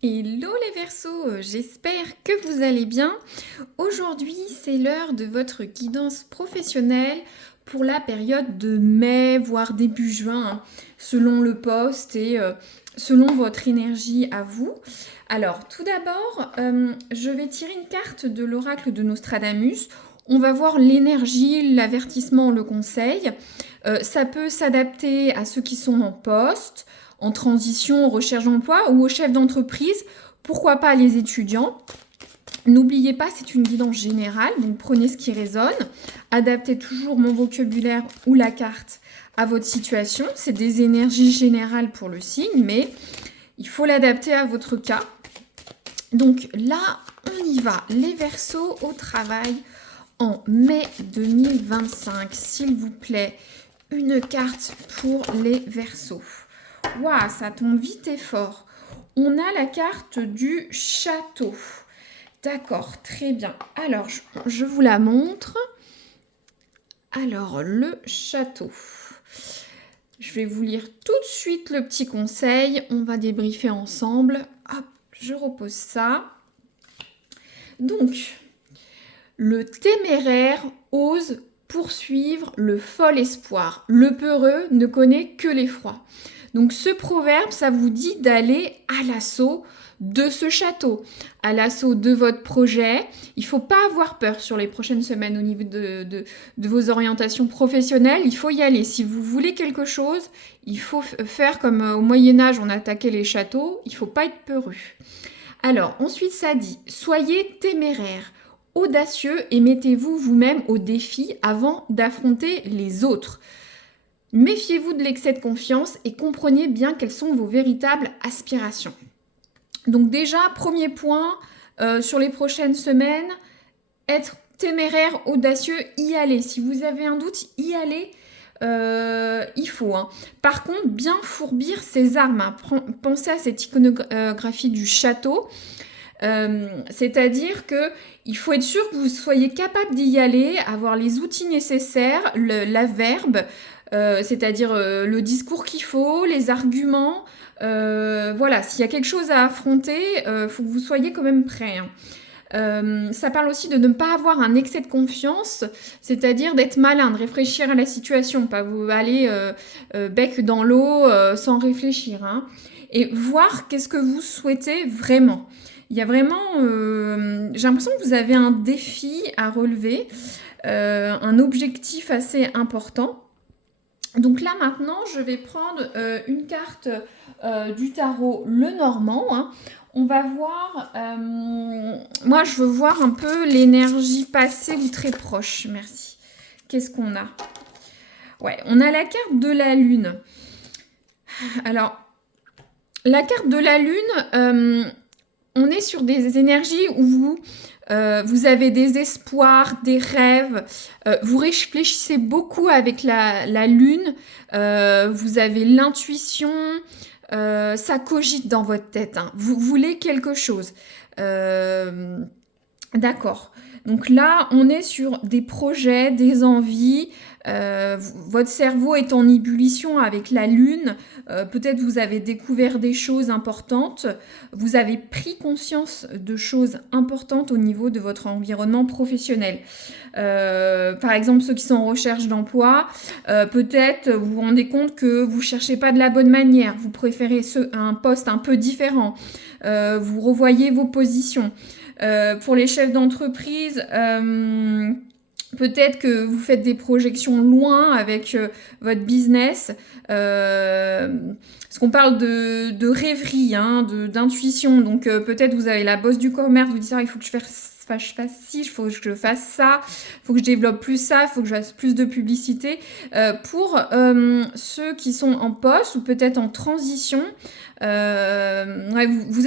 Hello les Verseaux, j'espère que vous allez bien. Aujourd'hui, c'est l'heure de votre guidance professionnelle pour la période de mai, voire début juin, selon le poste et selon votre énergie à vous. Alors, tout d'abord, je vais tirer une carte de l'oracle de Nostradamus. On va voir l'énergie, l'avertissement, le conseil. Ça peut s'adapter à ceux qui sont en poste, en transition, en recherche d'emploi ou aux chefs d'entreprise. Pourquoi pas les étudiants? N'oubliez pas, c'est une guidance générale, donc prenez ce qui résonne. Adaptez toujours mon vocabulaire ou la carte à votre situation. C'est des énergies générales pour le signe, mais il faut l'adapter à votre cas. Donc là, on y va. Les Verseaux au travail en mai 2025. S'il vous plaît, une carte pour les Verseaux. Waouh, ça tombe vite et fort. On a la carte du château. D'accord, très bien. Alors, je vous la montre. Alors, le château. Je vais vous lire tout de suite le petit conseil. On va débriefer ensemble. Hop, je repose ça. Donc, le téméraire ose poursuivre le fol espoir. Le peureux ne connaît que l'effroi. Donc ce proverbe, ça vous dit d'aller à l'assaut de ce château, à l'assaut de votre projet. Il ne faut pas avoir peur sur les prochaines semaines au niveau de vos orientations professionnelles. Il faut y aller. Si vous voulez quelque chose, il faut faire comme au Moyen-Âge, on attaquait les châteaux. Il ne faut pas être peureux. Alors, ensuite, ça dit, soyez téméraire, audacieux et mettez-vous vous-même au défi avant d'affronter les autres. Méfiez-vous de l'excès de confiance et comprenez bien quelles sont vos véritables aspirations. Donc déjà, premier point, sur les prochaines semaines, être téméraire, audacieux, y aller. Si vous avez un doute, y aller. Il faut. Par contre, bien fourbir ses armes. Pensez à cette iconographie du château. C'est-à-dire que il faut être sûr que vous soyez capable d'y aller, avoir les outils nécessaires, la verbe, c'est-à-dire le discours qu'il faut, les arguments. Voilà, s'il y a quelque chose à affronter, faut que vous soyez quand même prêt. Ça parle aussi de ne pas avoir un excès de confiance, c'est-à-dire d'être malin, de réfléchir à la situation, pas vous aller bec dans l'eau sans réfléchir. Et voir qu'est-ce que vous souhaitez vraiment. Il y a vraiment, j'ai l'impression que vous avez un défi à relever, un objectif assez important. Donc là maintenant, je vais prendre une carte du tarot Lenormand. On va voir, moi je veux voir un peu l'énergie passée ou très proche. Merci. Qu'est-ce qu'on a? Ouais, on a la carte de la Lune. Alors, la carte de la Lune, on est sur des énergies où vous avez des espoirs, des rêves, vous réfléchissez beaucoup avec la Lune, vous avez l'intuition, ça cogite dans votre tête, vous voulez quelque chose. D'accord. Donc là, on est sur des projets, des envies. Votre cerveau est en ébullition avec la Lune. Peut-être vous avez découvert des choses importantes. Vous avez pris conscience de choses importantes au niveau de votre environnement professionnel. Par exemple, ceux qui sont en recherche d'emploi, peut-être vous vous rendez compte que vous ne cherchez pas de la bonne manière. Vous préférez un poste un peu différent. Vous revoyez vos positions. Pour les chefs d'entreprise, peut-être que vous faites des projections loin avec votre business. Parce qu'on parle de rêverie, d'intuition. Donc peut-être vous avez la bosse du commerce, vous dites il faut que je fasse ci, il faut que je fasse ça, il faut que je développe plus ça, il faut que je fasse plus de publicité. Pour ceux qui sont en poste ou peut-être en transition, vous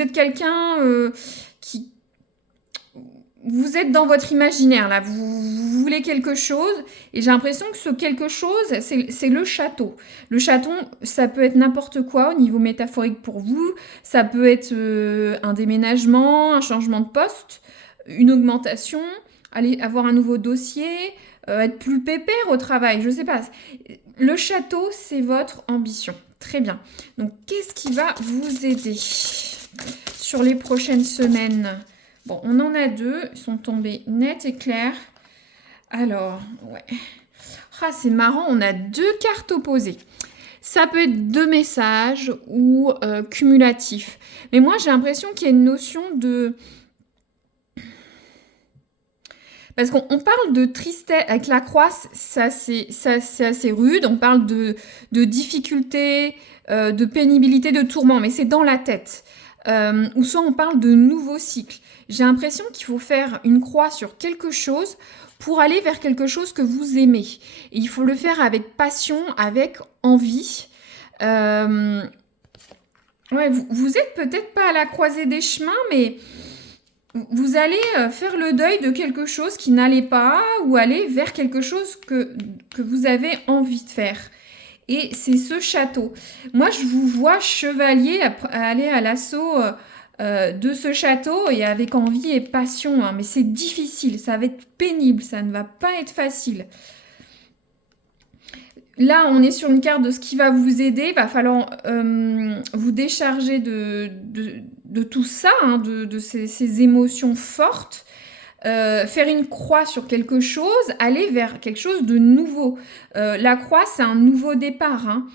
êtes quelqu'un qui... Vous êtes dans votre imaginaire, là, vous voulez quelque chose, et j'ai l'impression que ce quelque chose, c'est le château. Le château, ça peut être n'importe quoi au niveau métaphorique pour vous, ça peut être un déménagement, un changement de poste, une augmentation, aller avoir un nouveau dossier, être plus pépère au travail, je sais pas. Le château, c'est votre ambition. Très bien. Donc, qu'est-ce qui va vous aider sur les prochaines semaines. Bon, on en a deux. Ils sont tombés net et clairs. Alors, ouais. Ah, c'est marrant, on a deux cartes opposées. Ça peut être deux messages ou cumulatif. Mais moi, j'ai l'impression qu'il y a une notion de... Parce qu'on parle de tristesse, avec la croix, c'est assez rude. On parle de difficultés, de pénibilité, de tourment, mais c'est dans la tête. Ou soit on parle de nouveaux cycles. J'ai l'impression qu'il faut faire une croix sur quelque chose pour aller vers quelque chose que vous aimez. Et il faut le faire avec passion, avec envie. Ouais, vous êtes peut-être pas à la croisée des chemins, mais vous allez faire le deuil de quelque chose qui n'allait pas ou aller vers quelque chose que vous avez envie de faire. Et c'est ce château. Moi, je vous vois chevalier aller à l'assaut de ce château et avec envie et passion. Hein. Mais c'est difficile, ça va être pénible, ça ne va pas être facile. Là, on est sur une carte de ce qui va vous aider. Il va falloir vous décharger de tout ça, hein, de ces émotions fortes. Faire une croix sur quelque chose, aller vers quelque chose de nouveau. La croix, c'est un nouveau départ. Hein.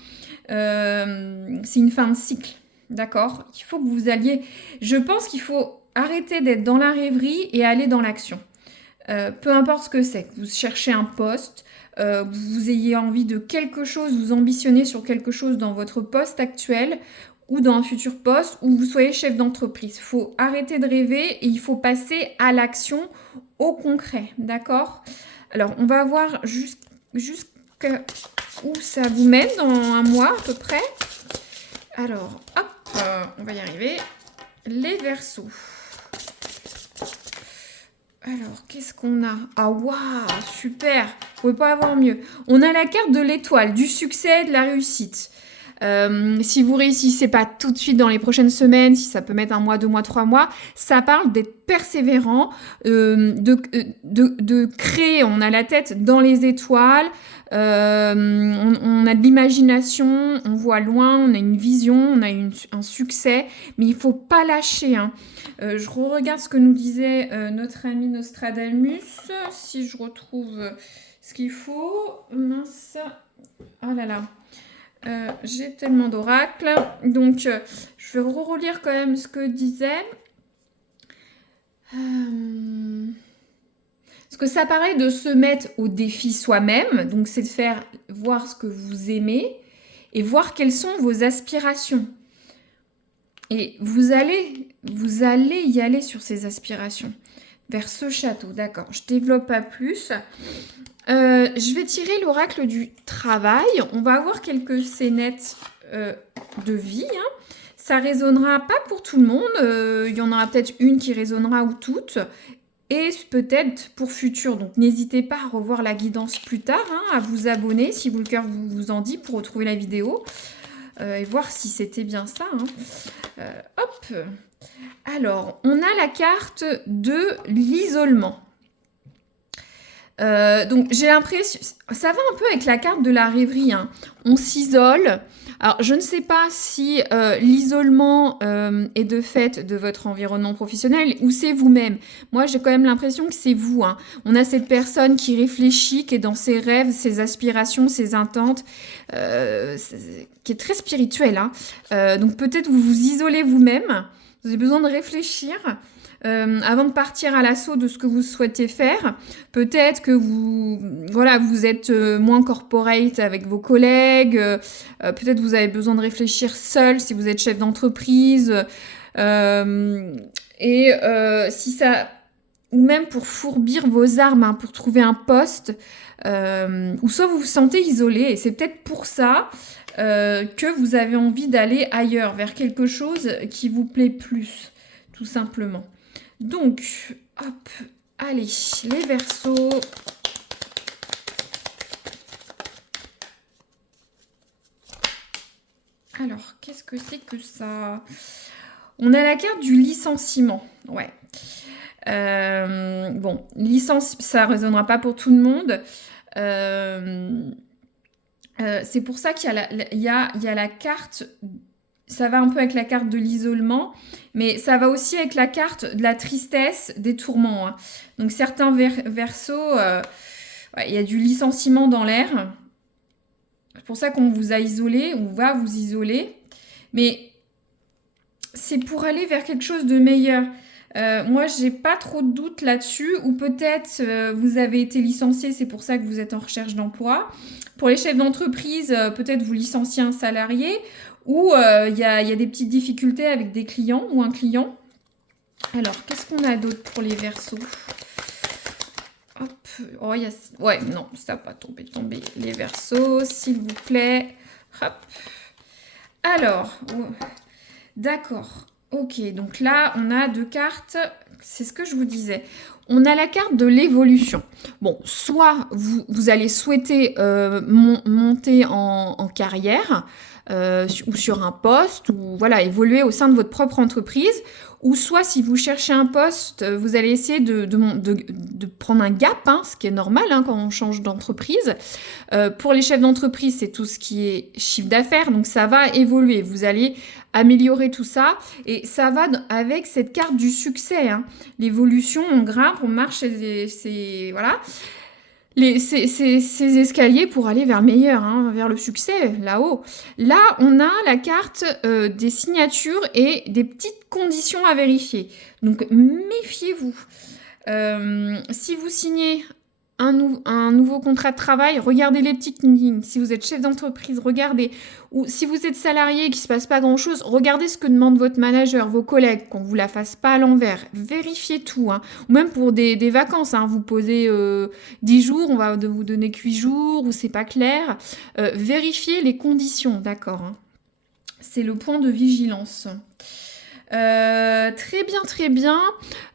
C'est une fin de cycle. D'accord? Il faut que vous alliez... Je pense qu'il faut arrêter d'être dans la rêverie et aller dans l'action. Peu importe ce que c'est. Vous cherchez un poste, vous ayez envie de quelque chose, vous ambitionnez sur quelque chose dans votre poste actuel ou dans un futur poste, ou vous soyez chef d'entreprise. Il faut arrêter de rêver et il faut passer à l'action, au concret. D'accord? Alors, on va voir jusqu'où ça vous mène dans un mois à peu près. Alors, hop, on va y arriver. Les Verseaux. Alors, qu'est-ce qu'on a? Ah, waouh, super. Vous pouvez pas avoir mieux. On a la carte de l'étoile, du succès, de la réussite. Si vous réussissez pas tout de suite dans les prochaines semaines, si ça peut mettre 1 mois, 2 mois, 3 mois, ça parle d'être persévérant, de créer. On a la tête dans les étoiles, on a de l'imagination, on voit loin, on a une vision, on a un succès, mais il faut pas lâcher. Hein. Je regarde ce que nous disait notre ami Nostradamus, si je retrouve ce qu'il faut. Mince, oh là là. J'ai tellement d'oracles. Donc, je vais relire quand même ce que disait. Parce que ça paraît de se mettre au défi soi-même. Donc, c'est de faire voir ce que vous aimez et voir quelles sont vos aspirations. Et vous allez y aller sur ces aspirations. Vers ce château, d'accord. Je développe pas plus. Je vais tirer l'oracle du travail. On va avoir quelques scénettes de vie. Hein. Ça résonnera pas pour tout le monde. Il y en aura peut-être une qui résonnera ou toutes. Et peut-être pour futur. Donc n'hésitez pas à revoir la guidance plus tard, hein, à vous abonner si le cœur vous en dit pour retrouver la vidéo. Et voir si c'était bien ça. Hein. Hop. Alors, on a la carte de l'isolement. Donc j'ai l'impression, ça va un peu avec la carte de la rêverie, hein. On s'isole. Alors je ne sais pas si l'isolement est de fait de votre environnement professionnel ou c'est vous-même. Moi j'ai quand même l'impression que c'est vous. Hein. On a cette personne qui réfléchit, qui est dans ses rêves, ses aspirations, ses intentes, qui est très spirituelle. Hein. Donc peut-être vous vous isolez vous-même. Vous avez besoin de réfléchir. Avant de partir à l'assaut de ce que vous souhaitez faire, peut-être que vous êtes moins corporate avec vos collègues, peut-être vous avez besoin de réfléchir seul si vous êtes chef d'entreprise, si ça, ou même pour fourbir vos armes, hein, pour trouver un poste, ou soit vous vous sentez isolé, et c'est peut-être pour ça que vous avez envie d'aller ailleurs, vers quelque chose qui vous plaît plus, tout simplement. Donc, hop, allez, les Verseaux. Alors, qu'est-ce que c'est que ça? On a la carte du licenciement, ouais. Bon, ça ne résonnera pas pour tout le monde. C'est pour ça qu'il y a la carte ça va un peu avec la carte de l'isolement, mais ça va aussi avec la carte de la tristesse, des tourments, hein. Donc certains versos, ouais, il y a du licenciement dans l'air. C'est pour ça qu'on vous a isolé, ou va vous isoler. Mais c'est pour aller vers quelque chose de meilleur. Moi, j'ai pas trop de doutes là-dessus. Ou peut-être vous avez été licencié, c'est pour ça que vous êtes en recherche d'emploi. Pour les chefs d'entreprise, peut-être vous licenciez un salarié. Ou il y a des petites difficultés avec des clients ou un client. Alors, qu'est-ce qu'on a d'autre pour les versos? Hop. Oh, ouais, non, ça n'a pas tombé. Les versos, s'il vous plaît. Hop. Alors, d'accord. Ok, donc là, on a 2 cartes. C'est ce que je vous disais. On a la carte de l'évolution. Bon, soit vous allez souhaiter monter en carrière ou sur un poste, ou voilà, évoluer au sein de votre propre entreprise, ou soit si vous cherchez un poste, vous allez essayer de prendre un gap, hein, ce qui est normal hein, quand on change d'entreprise. Pour les chefs d'entreprise, c'est tout ce qui est chiffre d'affaires, donc ça va évoluer. Vous allez améliorer tout ça, et ça va avec cette carte du succès, hein. L'évolution, on grimpe, on marche, voilà. Ces escaliers pour aller vers le meilleur, hein, vers le succès, là-haut. Là, on a la carte des signatures et des petites conditions à vérifier. Donc, méfiez-vous. Si vous signez un nouveau contrat de travail, regardez les petites lignes. Si vous êtes chef d'entreprise, regardez. Ou si vous êtes salarié et qu'il ne se passe pas grand-chose, regardez ce que demande votre manager, vos collègues, qu'on ne vous la fasse pas à l'envers. Vérifiez tout. Hein. Ou même pour des vacances, hein. Vous posez 10 jours, on va vous donner que 8 jours, ou c'est pas clair. Vérifiez les conditions, d'accord, hein. C'est le point de vigilance. Très bien, très bien.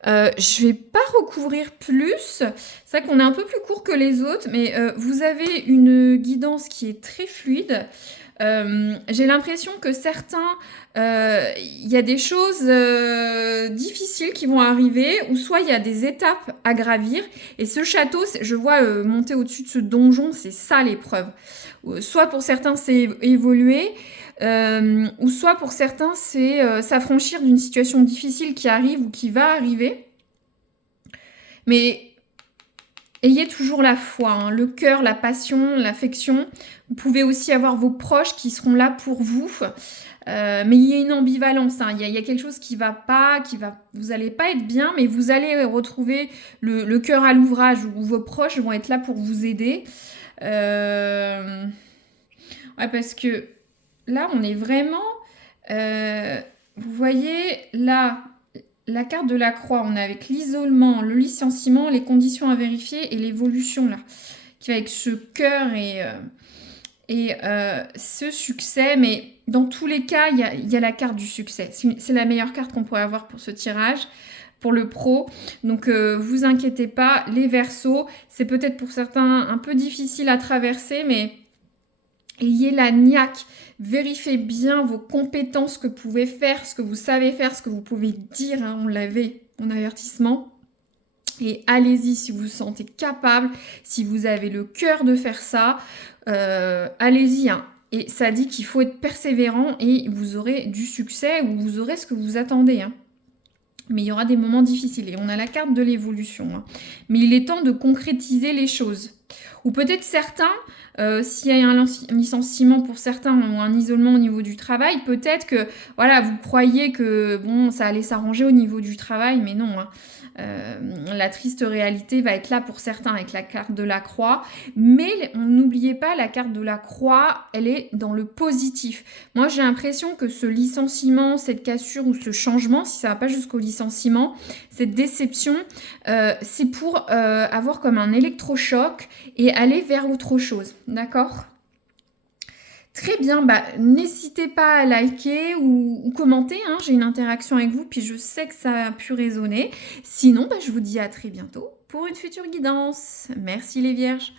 Je vais pas recouvrir plus. C'est vrai qu'on est un peu plus court que les autres, mais vous avez une guidance qui est très fluide. J'ai l'impression que certains, il y a des choses difficiles qui vont arriver, ou soit il y a des étapes à gravir. Et ce château, je vois monter au-dessus de ce donjon, c'est ça l'épreuve. Soit pour certains, c'est évoluer. Ou soit pour certains, c'est s'affranchir d'une situation difficile qui arrive ou qui va arriver. Mais ayez toujours la foi, hein, le cœur, la passion, l'affection. Vous pouvez aussi avoir vos proches qui seront là pour vous. Mais il y a une ambivalence, hein. Il y a quelque chose qui va pas, vous n'allez pas être bien, mais vous allez retrouver le cœur à l'ouvrage, où vos proches vont être là pour vous aider. Ouais, parce que là, on est vraiment... vous voyez, là, la carte de la croix, on est avec l'isolement, le licenciement, les conditions à vérifier et l'évolution, là, qui va avec ce cœur et ce succès. Mais dans tous les cas, il y a la carte du succès. C'est la meilleure carte qu'on pourrait avoir pour ce tirage, pour le pro. Donc, vous inquiétez pas, les versos, c'est peut-être pour certains un peu difficile à traverser, mais... ayez la niaque, vérifiez bien vos compétences, ce que vous pouvez faire, ce que vous savez faire, ce que vous pouvez dire, hein, on l'avait en avertissement. Et allez-y si vous vous sentez capable, si vous avez le cœur de faire ça, allez-y, hein. Et ça dit qu'il faut être persévérant et vous aurez du succès ou vous aurez ce que vous attendez, hein. Mais il y aura des moments difficiles et on a la carte de l'évolution, hein. Mais il est temps de concrétiser les choses. Ou peut-être certains, s'il y a un licenciement pour certains ou un isolement au niveau du travail, peut-être que voilà, vous croyez que bon, ça allait s'arranger au niveau du travail, mais non, hein. La triste réalité va être là pour certains avec la carte de la croix. Mais n'oubliez pas, la carte de la croix, elle est dans le positif. Moi, j'ai l'impression que ce licenciement, cette cassure ou ce changement, si ça ne va pas jusqu'au licenciement, cette déception, c'est pour avoir comme un électrochoc et aller vers autre chose. D'accord ? Très bien, bah, n'hésitez pas à liker ou commenter, hein, j'ai une interaction avec vous, puis je sais que ça a pu résonner. Sinon, bah, je vous dis à très bientôt pour une future guidance. Merci les vierges.